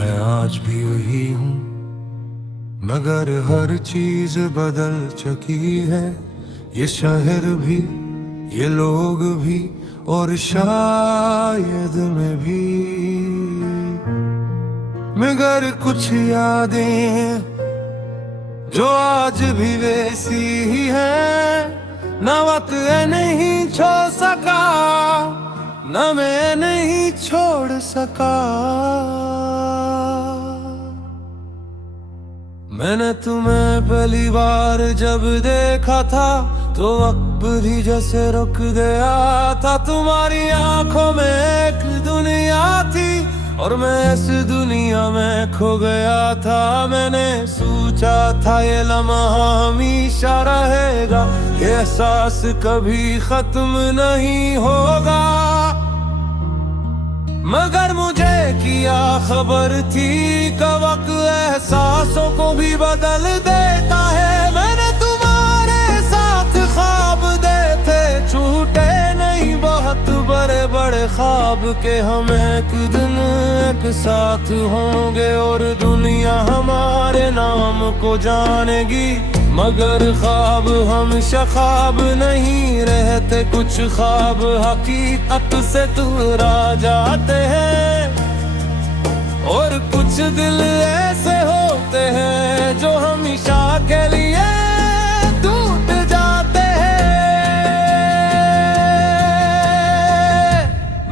मैं आज भी वही हूँ, मगर हर चीज बदल चुकी है। ये शहर भी, ये लोग भी, और शायद मैं भी। मगर कुछ यादें जो आज भी वैसी ही है, न वक्त नहीं छोड़ सका, न मैं नहीं छोड़ सका। मैंने तुम्हें पहली बार जब देखा था तो वक्त भी जैसे रुक गया था। तुम्हारी आंखों में एक दुनिया थी और मैं इस दुनिया में खो गया था। मैंने सोचा था ये लम्हा हमेशा रहेगा, ये एहसास कभी खत्म नहीं होगा। मगर मुझे क्या खबर थी कि वक्त एहसासों को भी बदल देता है। मैंने तुम्हारे साथ ख्वाब देखे, छूटे नहीं बहुत बड़े बड़े ख्वाब के हम एक दिन एक साथ होंगे और दुनिया हमारे नाम को जानेगी। मगर ख्वाब हमेशा ख्वाब नहीं रहते, कुछ ख्वाब हकीकत से दूर आ जाते हैं और कुछ दिल ऐसे होते हैं जो हमेशा के लिए टूट जाते हैं।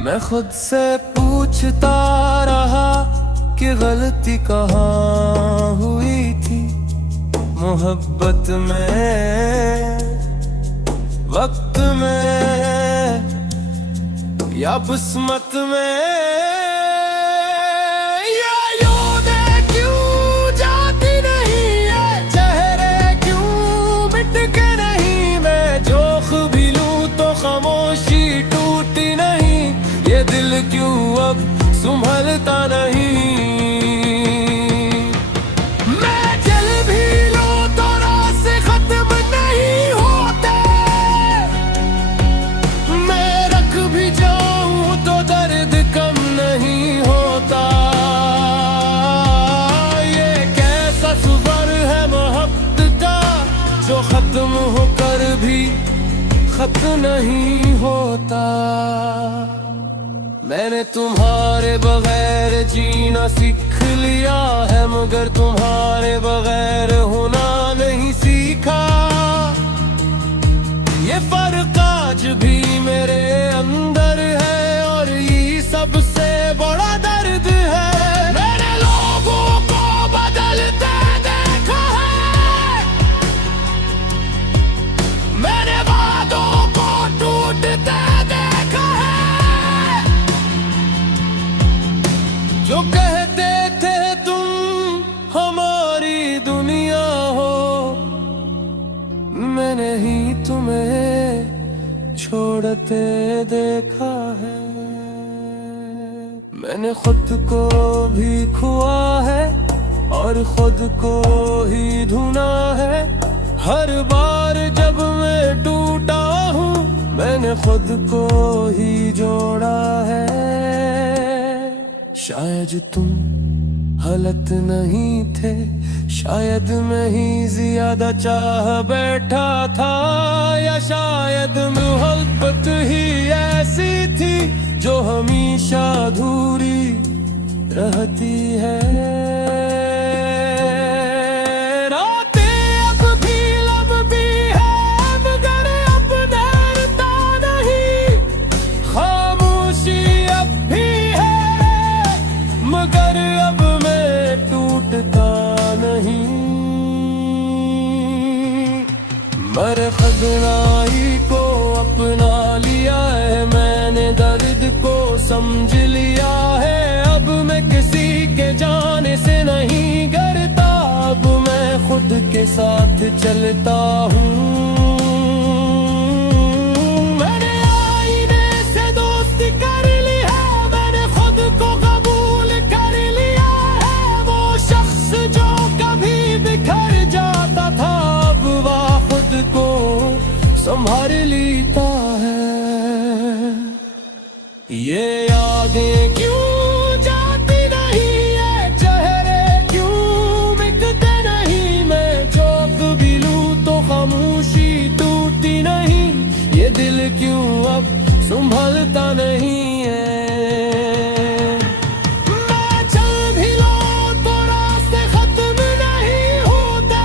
मैं खुद से पूछता रहा कि गलती कहाँ हुई थी, मोहब्बत में, वक्त में, या किस्मत में। ये यादें क्यों जाती नहीं, ये चेहरे क्यों मिट के नहीं। मैं जोख भी लूं तो खामोशी टूटी नहीं, ये दिल क्यों अब संभलता नहीं। खत्म होकर भी खत्म नहीं होता। मैंने तुम्हारे बगैर जीना सीख लिया है, मगर तुम्हारे बगैर होना नहीं सीखा। ये फर्क आज भी मेरे अंदर है और ये सबसे बड़ा दर्द है। मैंने लोगों को बदलते देखा है, मैंने वादों को टूटते देखा है। जो कहते थे तुम हमारी दुनिया हो, मैंने ही तुम्हें छोड़ते देखा है। मैंने खुद को भी खोआ है और खुद को ही ढूंढा है। हर बार जब मैं टूटा हूँ, मैंने खुद को ही जोड़ा है। शायद तुम हालत नहीं थे, शायद मैं ही ज्यादा चाह बैठा था, या शायद मोहब्बत ही ऐसी थी जो हमेशा अधूरी रहती है। मगर अब मैं टूटता नहीं। मरहबनाई को अपना लिया है, मैंने दर्द को समझ लिया है। अब मैं किसी के जाने से नहीं डरता, अब मैं खुद के साथ चलता हूँ। को संभाल लेता है। ये यादें क्यों जाती नहीं है, क्यों अब संभलता नहीं है। मैं चल भी लूं तो रास्ते खत्म नहीं होते,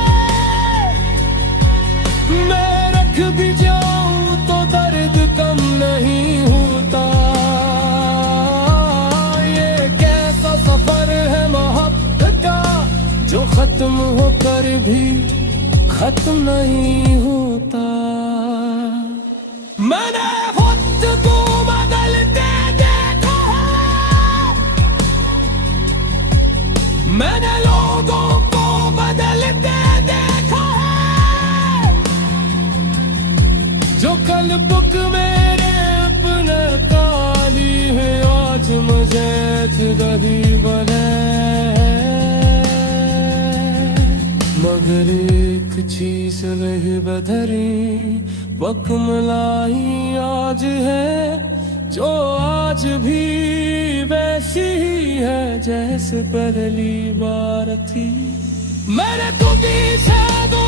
मैं रख भी जाऊं तो दर्द कम नहीं होता। ये कैसा सफर है मोहब्बत का जो खत्म होकर भी खत्म नहीं होता। मैंने वक्त को बदलते देखा है, मैंने लोगों को बदलते देखा है। जो कल बुक मेरे अपने काली है, आज मुझे गरीब बने। मगर एक चीज रही बदरी वक्त मलाई आज है, जो आज भी वैसी ही है जैसे पहली बार थी। मैंने तो पीछे दो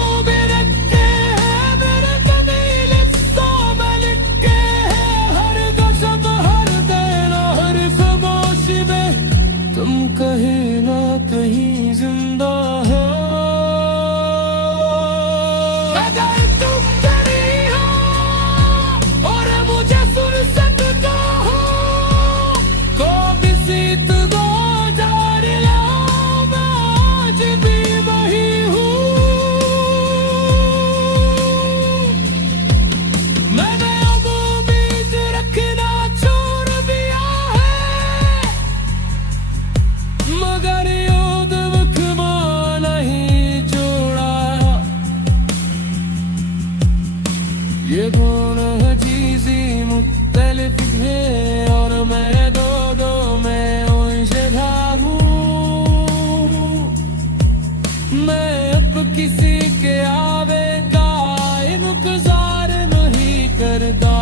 रखे हैं, मेरे कमीले सौ में लिखे हैं। हर गजब हर दिन हर खामोश में तुम कहीं ना कहीं जिंदा हो। ये दोनों चीज़ें मुख्तलिफ है और मैं दो में उलझा हूँ। मैं अब किसी के आवे का इंतजार नहीं करता,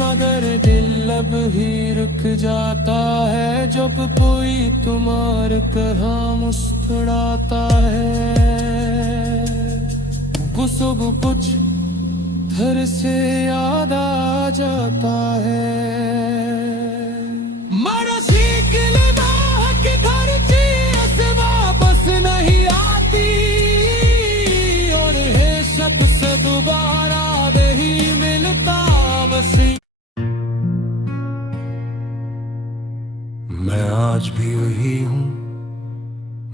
मगर दिल अब ही रुक जाता है जब कोई तुम्हारे तरह मुस्कुराता है। सब कुछ घर से याद आ जाता है। मरा सीख लेना कि घर चीज वापस नहीं आती, और है शक से दोबारा नहीं मिलता बस। मैं आज भी वही हूँ,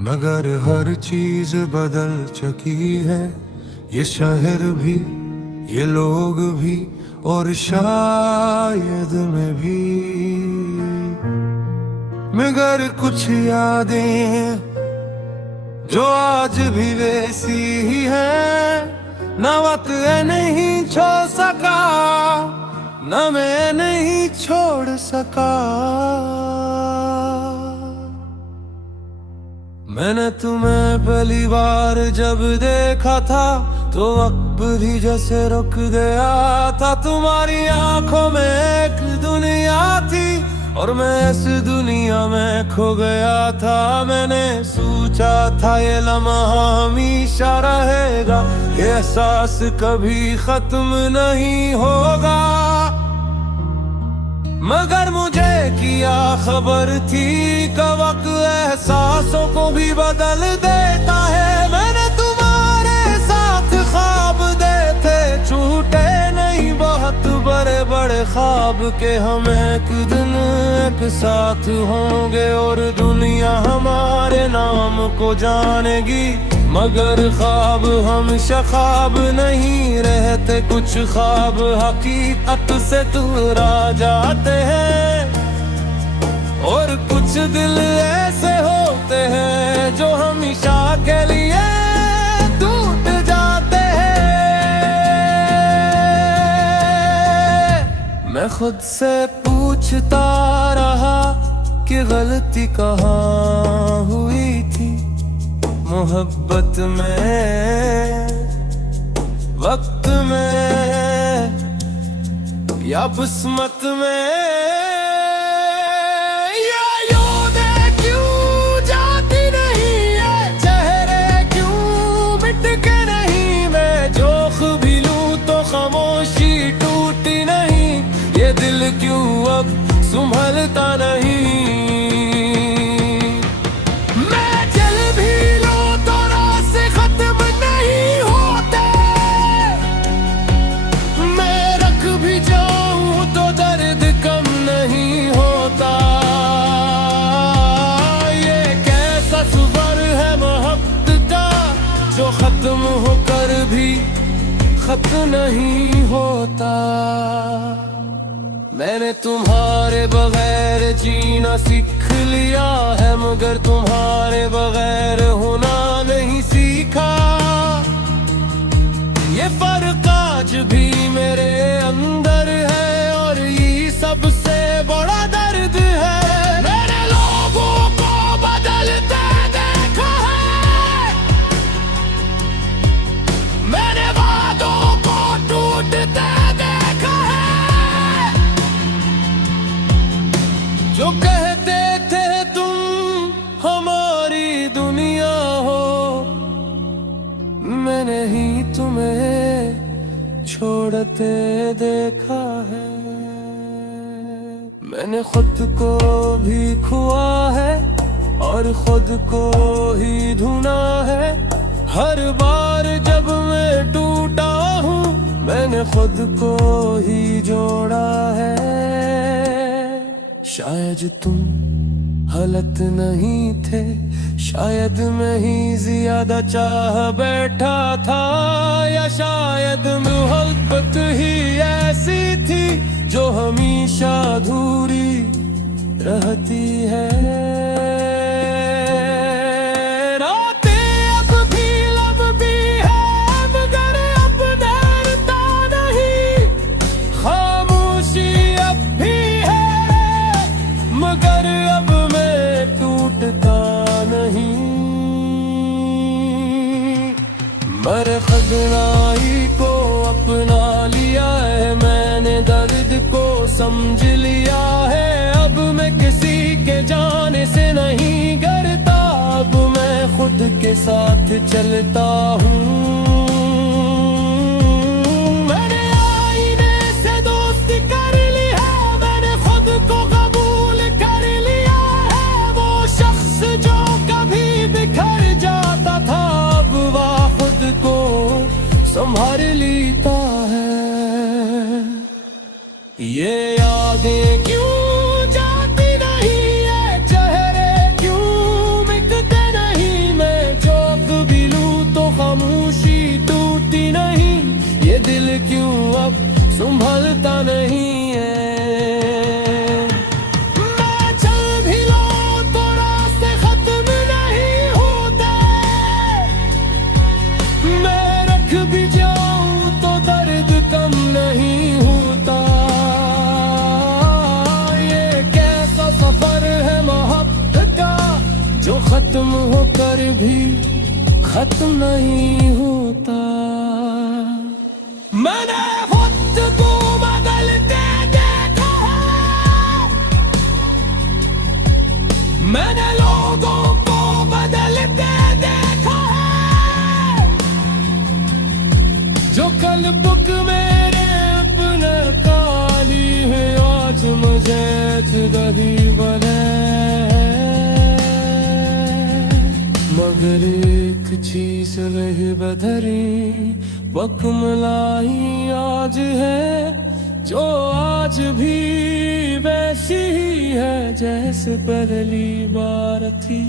मगर हर चीज बदल चुकी है। ये शहर भी, ये लोग भी, और शायद मैं भी। मगर कुछ यादें जो आज भी वैसी ही है, न वक्त नहीं छोड़ सका, न मैं नहीं छोड़ सका। मैंने तुम्हें पहली बार जब देखा था तो वक्त भी जैसे रुक गया था। तुम्हारी आंखों में एक दुनिया थी और मैं इस दुनिया में खो गया था। मैंने सोचा था ये लम्हा हमेशा रहेगा, ये एहसास कभी खत्म नहीं होगा। मगर मुझे क्या खबर थी कि वक्त एहसासों को भी बदल देता है। मैंने तुम्हारे साथ ख्वाब देखे, छूटे नहीं बहुत बड़े बड़े ख्वाब के हम एक दिन एक साथ होंगे और दुनिया हमारे नाम को जानेगी। मगर ख्वाब हमेशा ख्वाब नहीं रहते, कुछ ख्वाब हकीकत से दूर आ जाते हैं, और कुछ दिल ऐसे होते हैं जो हमेशा के लिए टूट जाते हैं। मैं खुद से पूछता रहा कि गलती कहाँ हुई थी, मोहब्बत में, वक्त में, या किस्मत में। ये यादें क्यों जाती नहीं है, चेहरे क्यों मिट के नहीं। मैं जोख भी लूं तो ये दिल क्यों अब संभलता नहीं। मैं चल भी लूं तो रास्ते खत्म नहीं होते, मैं रख भी जाऊं तो दर्द कम नहीं होता। ये कैसा सफर है मोहब्बत का जो खत्म होकर भी खत्म नहीं होता। मैंने तुम्हारे बगैर जीना सीख लिया है, मगर तुम्हारे बगैर होना नहीं सीखा। ये फर्क आज भी मेरे अंदर है और ये सबसे बड़ा दर्द है। मैंने लोगों को बदलते देखा है, मैंने वादों को टूटते देखा है। जो कहते थे तुम हमारी दुनिया हो, मैंने ही तुम्हें छोड़ते देखा है। मैंने खुद को भी खोआ है और खुद को ही ढूंढा है। हर बार जब मैं टूटा हूँ मैंने खुद को ही जोड़ा है। शायद तुम हालत नहीं थे, शायद मैं ही ज्यादा चाह बैठा था, या शायद मोहब्बत ही ऐसी थी जो हमेशा अधूरी रहती है। मेरे खजनाई को अपना लिया है, मैंने दर्द को समझ लिया है। अब मैं किसी के जाने से नहीं डरता, अब मैं खुद के साथ चलता हूँ। मैंने आईने से दोस्ती कर ली है, मैंने खुद को कबूल कर लिया है। वो शख्स जो कभी बिखर जाता था अब वह खुद को संभाल लेता है। ये यादें क्यों जाती नहीं है, चेहरे क्यों मिटते नहीं। मैं चौंक भी लूं तो खामोशी टूटती नहीं। ये दिल क्यों अब संभलता नहीं है। भी जाऊं तो दर्द कम नहीं होता। ये कैसा सफर है मोहब्बत का जो खत्म होकर भी खत्म नहीं होता। मैंने खुद को बदलते देखा है, मैंने लोगों को बदलते देखा है। जो कल बुक मेरे अपने काली है आज मुझे दही बने। मगर एक चीज रही बधरी बकमलाई आज है, जो आज भी वैसी ही है जैसे पहली बार थी।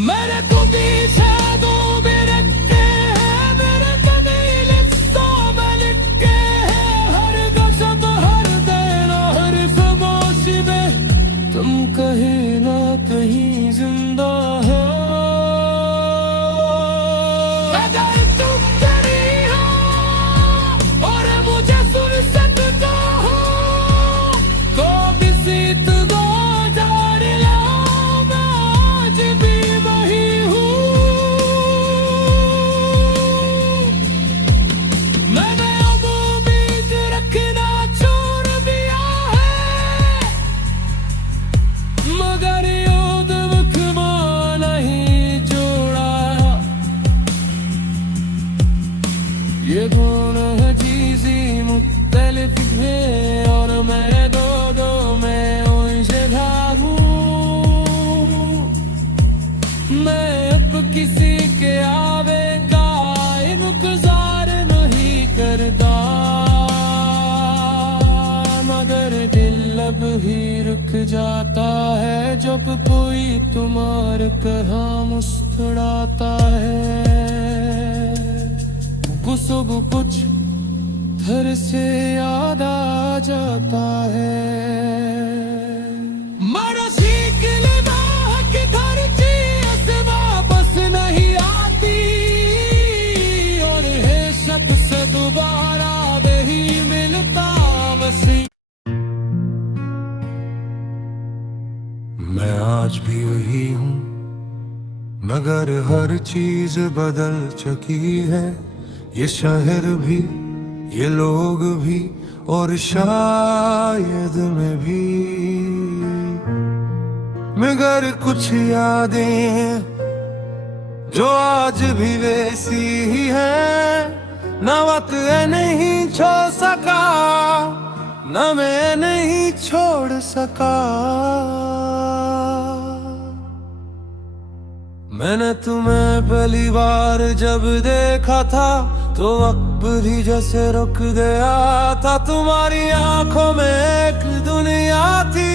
मेरे को पीछे दो मेरे तुम कहीं ना कहीं जिंदा हो। अगर तुम तेरी हो और मुझे फुर्सत का हो तो बिसीत दो जार लाओ। मैं आज भी वही हूँ, अब ही रुक जाता है जब कोई तुम्हारे कहाँ मुस्कुराता है। सब कुछ घर से याद आ जाता है। मरा सीख लेना कि घर से वापस नहीं आती और है शक से दोबारा नहीं मिलता वसी। मैं आज भी वही हूँ मगर हर चीज बदल चुकी है। ये शहर भी, ये लोग भी और शायद मैं भी, मगर कुछ यादें जो आज भी वैसी ही है। ना वक्त नहीं छोड़ सका, ना मैं नहीं छोड़ सका। मैंने तुम्हें पहली बार जब देखा था तो वक्त भी जैसे रुक गया था। तुम्हारी आंखों में एक दुनिया थी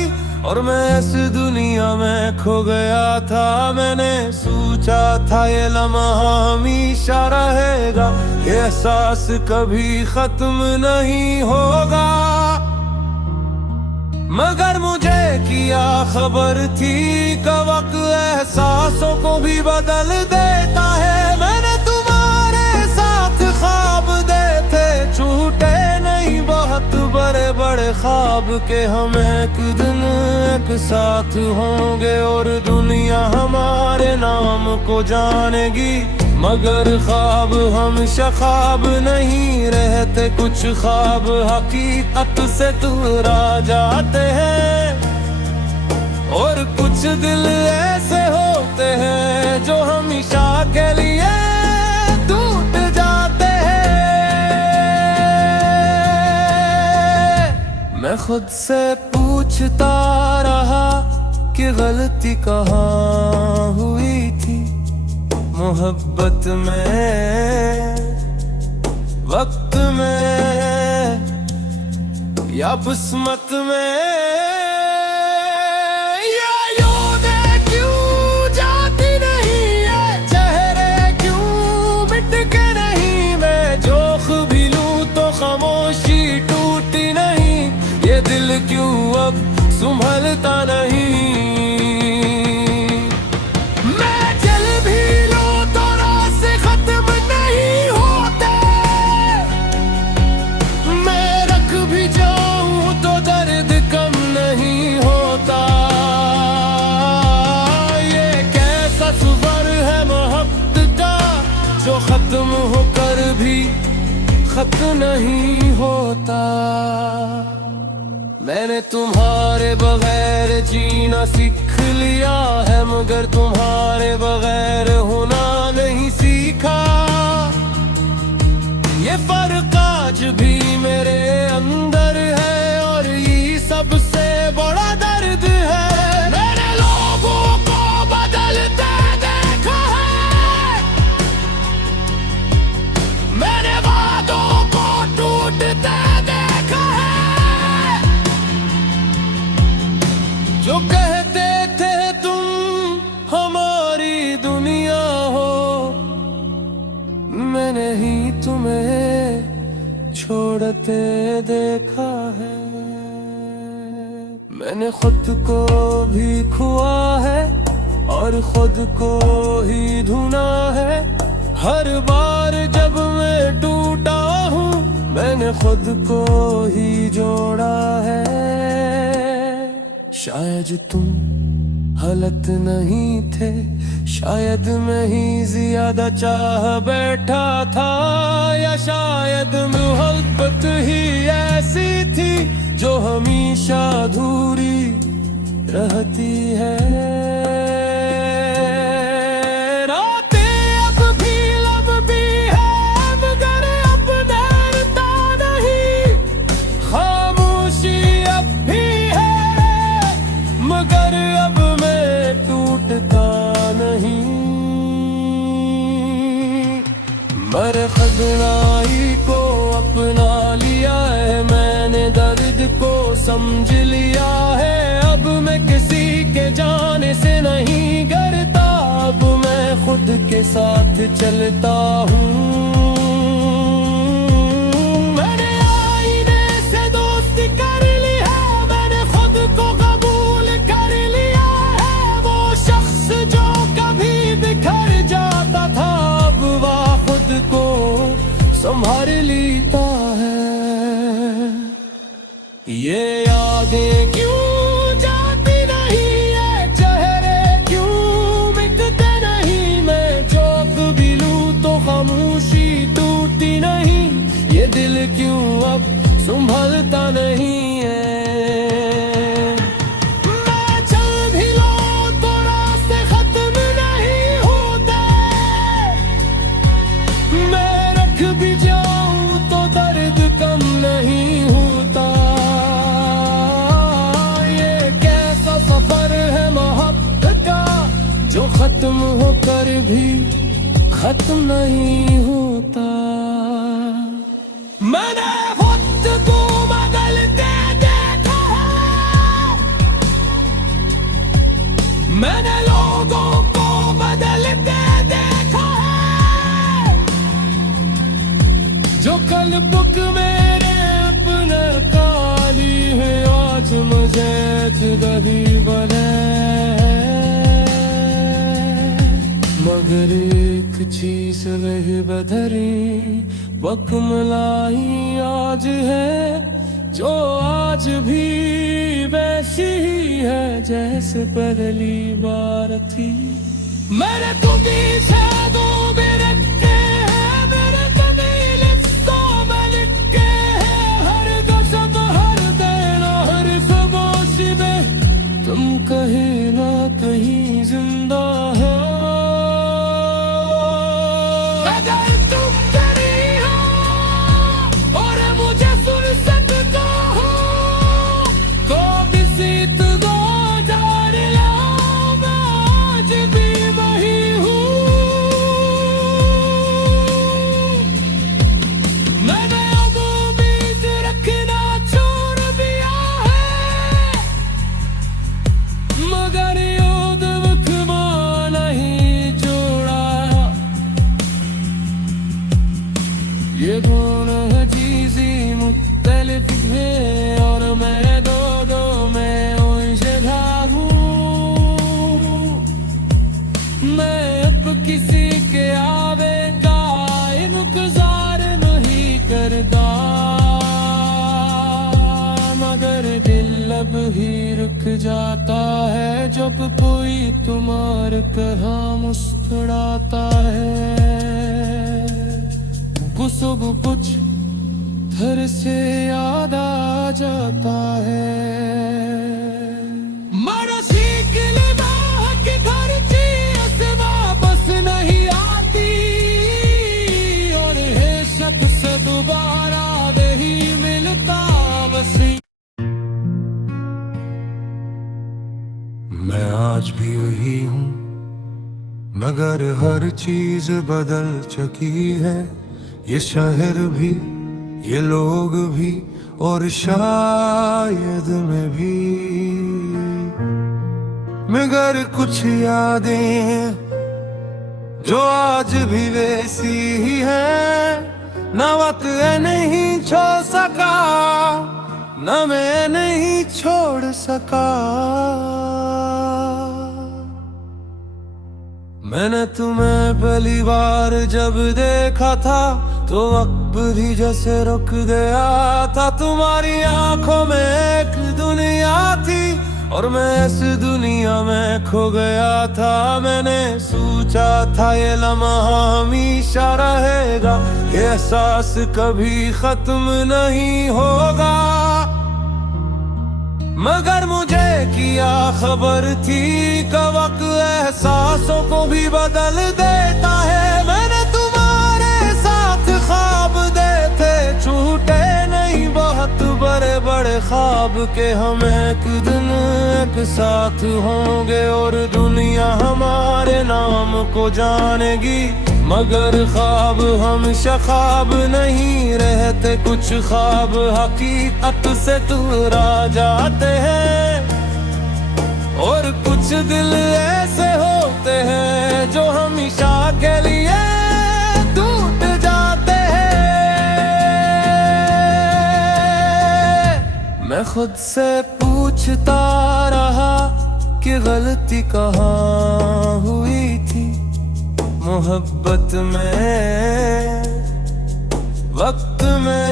और मैं इस दुनिया में खो गया था। मैंने सोचा था ये लम्हा हमेशा रहेगा, ये एहसास कभी खत्म नहीं होगा। मगर मुझे क्या खबर थी कि वक्त एहसासों को भी बदल देता है। मैंने तुम्हारे साथ ख्वाब देखे, छूटे नहीं बहुत बड़े बड़े ख्वाब के हम एक दिन एक साथ होंगे और दुनिया हमारे नाम को जानेगी। मगर ख्वाब हमेशा ख्वाब नहीं रहते, कुछ ख्वाब हकीकत से दूर आ जाते हैं और कुछ दिल ऐसे होते हैं जो हमेशा के लिए टूट जाते हैं। मैं खुद से पूछता रहा कि गलती कहाँ हुई थी, मोहब्बत में, वक्त में या किस्मत में। या यादें क्यों जाती नहीं है, चेहरे क्यों मिट के नहीं। मैं जोख भी लूं तो खामोशी टूटी नहीं, ये दिल क्यों अब संभलता नहीं। जो खत्म होकर भी खत्म नहीं होता। मैंने तुम्हारे बगैर जीना सीख लिया है मगर तुम्हारे बगैर होना नहीं सीखा। ये फर्क आज भी मेरे अंदर है और ये सबसे बड़ा दर्द है। मैंने लोगों को बदलते देखा है, मैंने वादों को टूटते देखा है। जो कहते थे तुम हमारी दुनिया हो, मैंने ही तुम्हें छोड़ते देखा है। मैंने खुद को भी खोया है और खुद को ही ढूंढा है। हर बार जब मैं टूटा हूँ मैंने खुद को ही जोड़ा है। शायद तुम हालत नहीं थे, शायद मैं ही ज्यादा चाह बैठा था, या शायद मोहब्बत ही ऐसी थी जो हमेशा अधूरी रहती है। मगर अब मैं टूटता नहीं। मेरे खजनाई को अपना लिया है मैंने, दर्द को समझ लिया है। अब मैं किसी के जाने से नहीं डरता, अब मैं खुद के साथ चलता हूँ। मैंने आईने से दोस्ती कर ली है, मैंने खुद को कबूल कर लिया है। वो शख्स जो कभी बिखर जाता था, अब वह खुद को संभाल लेता है। ये यादें क्यों जाती नहीं, ये चेहरे क्यों मिटते नहीं। मैं चौंक भी लूं तो खामोशी टूटती नहीं, ये दिल क्यों अब संभलता नहीं है। मैं चल भी लूं तो रास्ते खत्म नहीं होते, मैं रख भी जाऊं तो दर्द कम नहीं होता। सफर है मोहब्बत का, जो खत्म होकर भी खत्म नहीं होता। मैंने वक्त को बदलते देखा है, मैंने लोगों को बदलते देखा है। जो कल बुक मेरे अपने काली है, आज मुझे दही बने। मगर एक चीज रही बदरी, बकमलाई आज है, जो आज भी वैसी ही है जैसे पहली बार थी। मेरे तो पीछे दो मेरे के हैं, मेरे कबील में लिख के हैं। हर गजब हर देना हर खामोशी में तुम कहीं ना कहीं जिंदा हो। अगर तुम तेरी हो और मुझे फुर्सत का हो, तो किसी दो जार लाओ, मैं आज भी वही हूँ। मैंने अब उम्मीद रखना छोड़ दिया है, मगर युद्ध वक्मा नहीं जोड़ा। ये दोनों चीजें मुख्तलिफ है, और मैं दो में उलझा हूँ। मैं अब किसी के आवे का इंतजार नहीं करता, मगर दिल अब ही रुक जाता है जब कोई तुम्हारे तरह मुस्कुराता है। सब कुछ घर से याद आ जाता है। के घर से वापस नहीं आती, और है शक से दोबारा नहीं मिलता बस। मैं आज भी वही हूँ, मगर हर चीज बदल चुकी है। ये शहर भी, ये लोग भी, और शायद मैं भी। मगर कुछ यादें जो आज भी वैसी ही है, न वक्त नहीं छोड़ सका, न मैं नहीं छोड़ सका। मैंने तुम्हें पहली बार जब देखा था, तो वक्त भी जैसे रुक गया था। तुम्हारी आंखों में एक दुनिया थी, और मैं इस दुनिया में खो गया था। मैंने सोचा था ये लम्हा हमेशा रहेगा, ये एहसास कभी खत्म नहीं होगा। मगर मुझे किया खबर थी कि वक्त एहसासों को भी बदल देता है। मैंने तुम्हारे साथ ख्वाब देखे, छूटे नहीं बहुत बड़े बड़े ख्वाब के। हम एक दिन एक साथ होंगे, और दुनिया हमारे नाम को जानेगी। मगर ख्वाब हमेशा ख्वाब नहीं रहते, कुछ ख्वाब हकीकत से टकरा जाते हैं, और कुछ दिल ऐसे होते हैं जो हमेशा के लिए टूट जाते हैं। मैं खुद से पूछता रहा कि गलती कहाँ हुई थी, मोहब्बत में, वक्त में,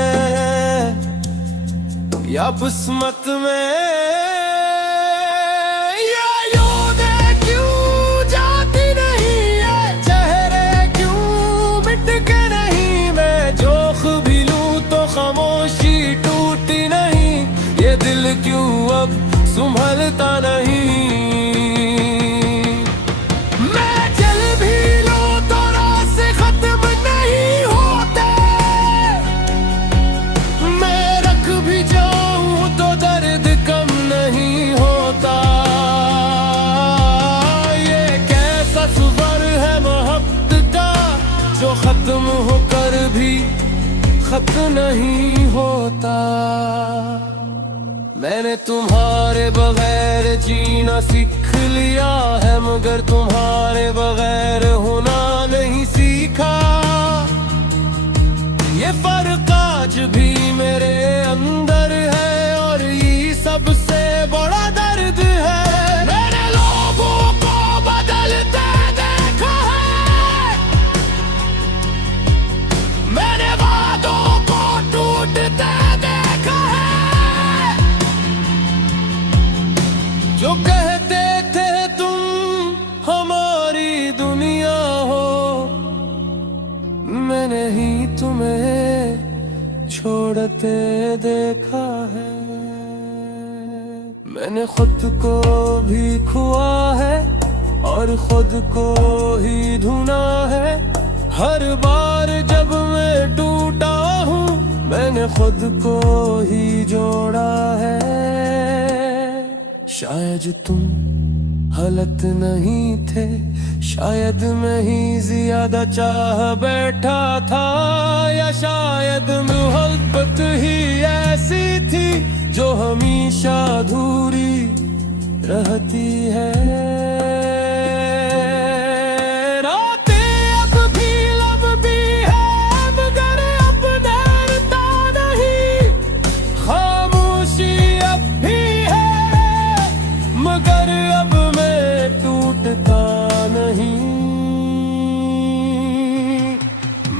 या किस्मत में, या यादें क्यों जाती नहीं है, चेहरे क्यों मिट के नहीं, मैं जोख भी लूं तो खामोशी टूटी नहीं, ये दिल क्यों अब संभलता नहीं। जो खत्म होकर भी खत्म नहीं होता। मैंने तुम्हारे बगैर जीना सीख लिया है, मगर तुम्हारे बगैर होना नहीं सीखा। ये फर्क आज भी मेरे अंदर है, और ये सबसे बड़ा दर्द है। मैंने लोगों को बदलते देखा है, मैंने वादों को टूटते देखा है। जो कहते थे तुम हमारी दुनिया हो, मैंने ही तुम्हें छोड़ते देखा है। मैंने खुद को भी खोया है, और खुद को ही ढूंढा है। हर बार जब मैं टूटा हूँ, मैंने खुद को ही जोड़ा है। शायद तुम हालत नहीं थे, शायद मैं ही ज्यादा चाह बैठा था, या शायद मोहब्बत ही ऐसी थी जो हमेशा अधूरी रहती है। मगर अब मैं टूटता नहीं।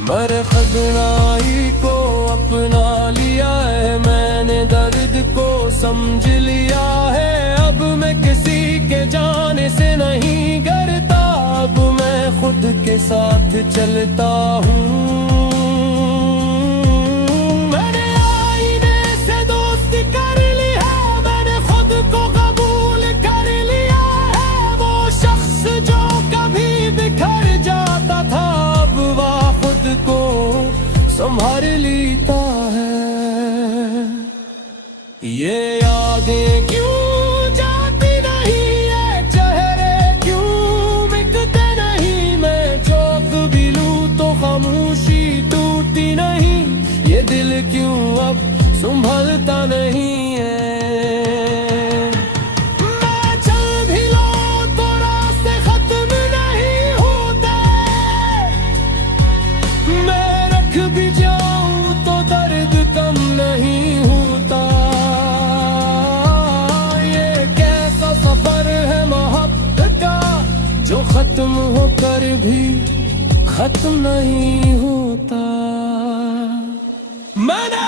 मरहदनाई को अपना लिया है, मैंने दर्द को समझ लिया है। अब मैं किसी के जाने से नहीं डरता, अब मैं खुद के साथ चलता हूँ। संभाल लेता है। ये यादें क्यों जाती नहीं है, चेहरे क्यों मिटते नहीं, मैं चौक भी लूं तो खामोशी टूटती नहीं, ये दिल क्यों अब संभलता नहीं है। भी जाऊं तो दर्द कम नहीं होता। ये कैसा सफर है मोहब्बत का, जो खत्म होकर भी खत्म नहीं होता। मैंने